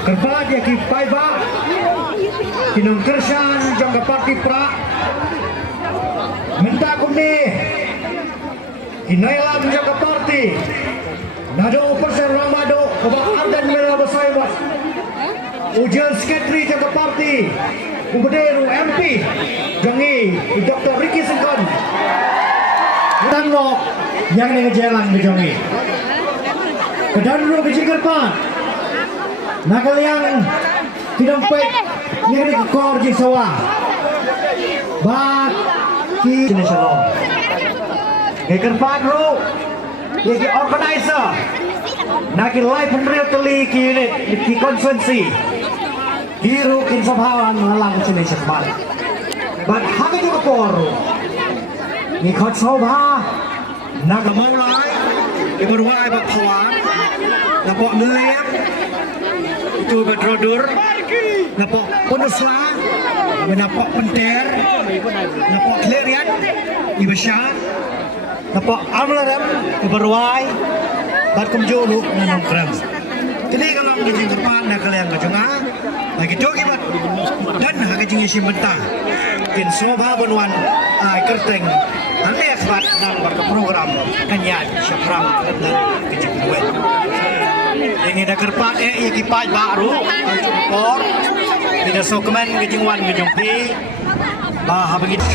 Kerbat ya ki paiba kinong kersan jong kapati pra minta kumni kinailam jong kapati nado persen ramado kabak ardan merah bersaibat ujian sekretari jong kapati Ubederu MP jangi Dr. Ricky Sengkon Tanok yang ngejelang di jongi kedan ru kecil pan nakal yang tidompet nyeri kor di sawah baki nasional geger pan ru yaki organizer nakil live penril teli ki unit ki konvensi Hiru kin sabhawan malang cile sekmal. Bat hake juga poru. Ni khot sobha. Naga maulai. Iberwai bat kawan. Lapok lelep. Itu bedrodur. Lapok penusla. Napok penter. Napok klerian. Ibasyan. Napok amlarem. Iberwai. Bat kumjulu nanong krem. Jadi kalau kita depan nak kalian kacunga, lagi jogi bat dan hak jingi simbentang, kin soba benuan kerteng, nanti ekspat dan program kenyat syafram dan kecil duet. Ini dah kerpat kipai baru, cumpor, tidak sokemen kejingwan kejumpi, bah begitu.